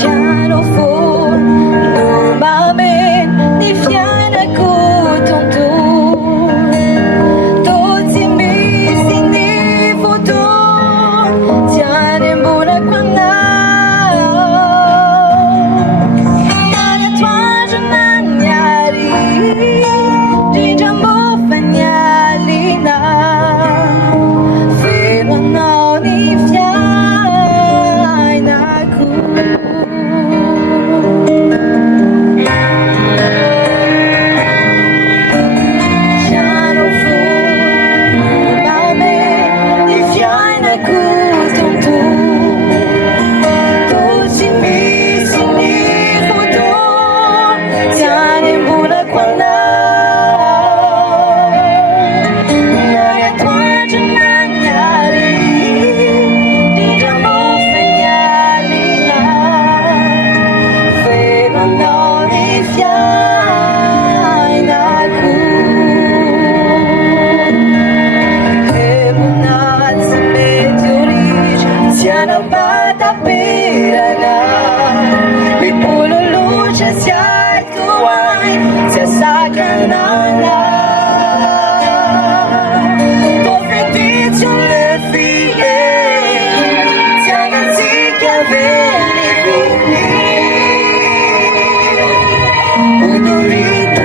Já não for numa mente ni fjärna kotonto Tozi missing ni foto Tiane mbona kwana Nanya twaja nanyari Jinja mofa nyali na Fela na ni fjärna Não bata pirana Mi pulu luce si ai tuai Se sacanana Tuo fetizio le figlie Si anziché averli figli Udurito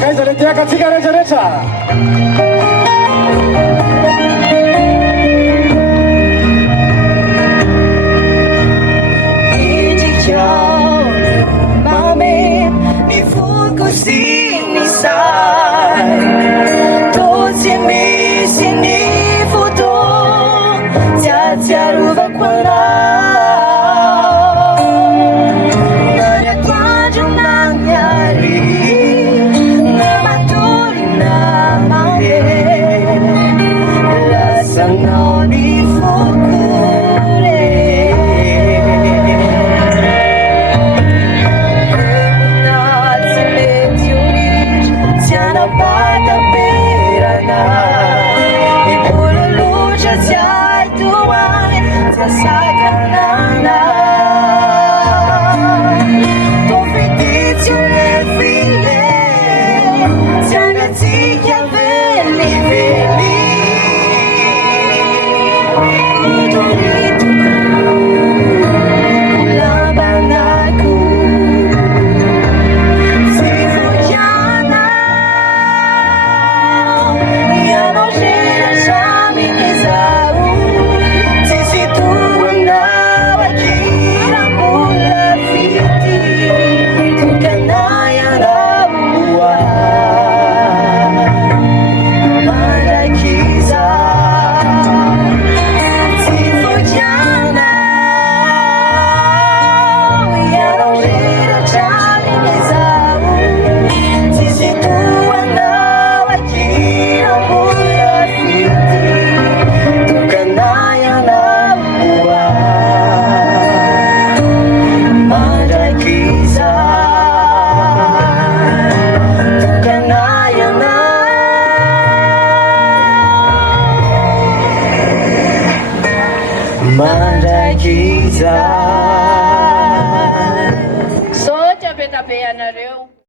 Kaisa katika reja Mame, ni fugo sini sai Tozi misi ni foto Tia ruva quando Nanya twaja nanyari No ni focure Nazzi meteori Siano bata pirana Mi puro luce si ai tuai Si sacanana Tuo fetizio le figlie Si anziché averli figli Mandai kita. So, cabe-tabe na rin.